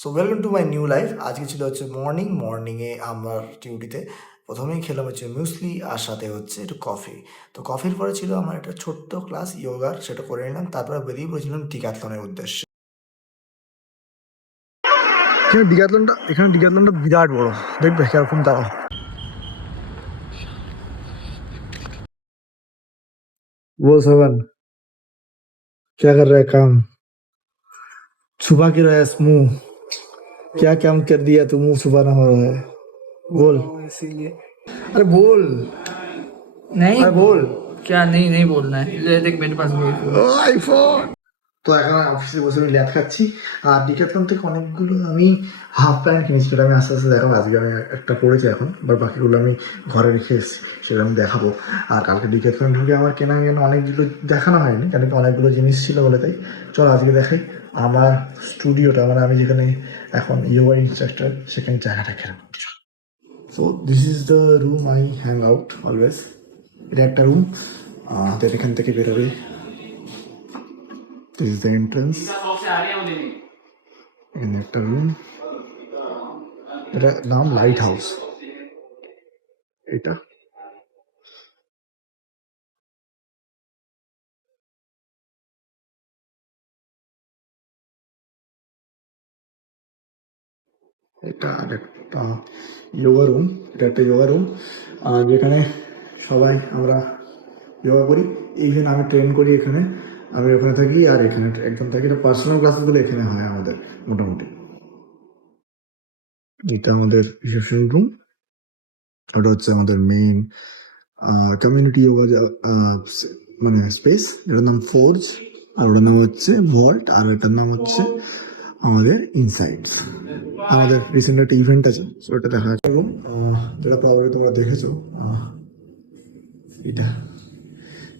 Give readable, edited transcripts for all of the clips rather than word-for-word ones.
So welcome to my new life. আজকে ছিল হচ্ছে মর্নিংয়ে আমার ডিউটিতে প্রথমেই খেলাম হচ্ছে মিউসলি আর সাথে হচ্ছে একটু কফি। তো কফির পরে ছিল আমার একটা ছোট্ট ক্লাস ইয়োগার, সেটা করে নিলাম। তারপরে বেরিয়ে পড়েছিলাম ডিক্যাথলনের উদ্দেশ্যে। এখানে ডিক্যাথলনটা বিরাট বড়, দেখবে কিরকম তাও। वो सवन क्या कर रहा है काम? छुपा क्यों रहा है मुंह? क्या काम कर दिया तू, मुंह छुपाना हो रहा है? बोल। इसीलिए अरे बोल, नहीं अरे बोल। क्या नहीं बोलना है। ले देख मेरे पास भी है फोन। আইফোন। তো এখন অফিসে বসে আমি ল্যাদ খাচ্ছি। আর ডিক্যাথলন থেকে অনেকগুলো আমি হাফ প্যান্ট কিনেছি, সেটা আমি আস্তে আস্তে দেখাবো। আজকে আমি একটা পরেছি এখন, বা বাকিগুলো আমি ঘরে রেখে এসেছি, সেটা আমি দেখাবো। আর কালকে ডিক্যাথলন ঢুকে আমার কেনা অনেকগুলো দেখানো হয়নি, কেন কি অনেকগুলো জিনিস ছিল বলে। তাই চলো আজকে দেখাই আমার স্টুডিওটা, মানে আমি যেখানে এখন ইয়োগা ইনস্ট্রাক্টর, সেখানে জায়গাটা কেরকম। So this is the room I hang out always. এটা একটা রুম, এখান থেকে বেরোবে। This is the entrance. এখানে একটা রুম, এটা নাম লাইট হাউস। এটা এটা একটা যোগা রুম। এটা একটা যোগা রুম, যেখানে সবাই আমরা যোগা করি। ইভেন আমি ট্রেন করি এখানে, আমি ওখানে থাকি আর এখানে একজন থাকি। এটা পার্সোনাল ক্লাসগুলো এখানে হয় আমাদের মোটামুটি। এটা আমাদের রিসেপশন রুম। ওটা হচ্ছে আমাদের মেইন কমিউনিটি যোগা মানে স্পেস, যেটার নাম ফোর্জ, আর ওটার নাম হচ্ছে ভল্ট, আর এটার নাম হচ্ছে আমাদের ইনসাইডস। আমাদের রিসেন্ট একটা ইভেন্ট আছে, সো এটা দেখা যাচ্ছে। এবং যেটা প্রবলেম তোমরা দেখেছো, এটা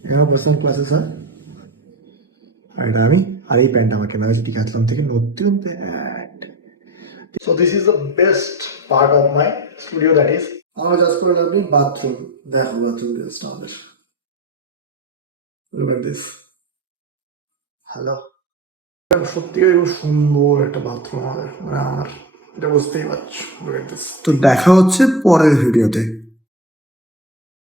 এখানে পার্সোনাল ক্লাসেস হয়। আর এটা আমি, আর এই প্যান্ট আমাকে কেনা হয়েছে ডিক্যাথলন থেকে, নতুন pant. So this is the best part of my studio, that is আমরা জাস্ট করে আপনি বাথরুম। দেখো বাথরুম জাস্ট আমাদের, look at this. হ্যালো, সত্যিকারই খুব সুন্দর একটা বাথরুম আমাদের, মানে আমার, এটা বুঝতেই পারছো। Look at this. তো দেখা হচ্ছে পরের ভিডিওতে।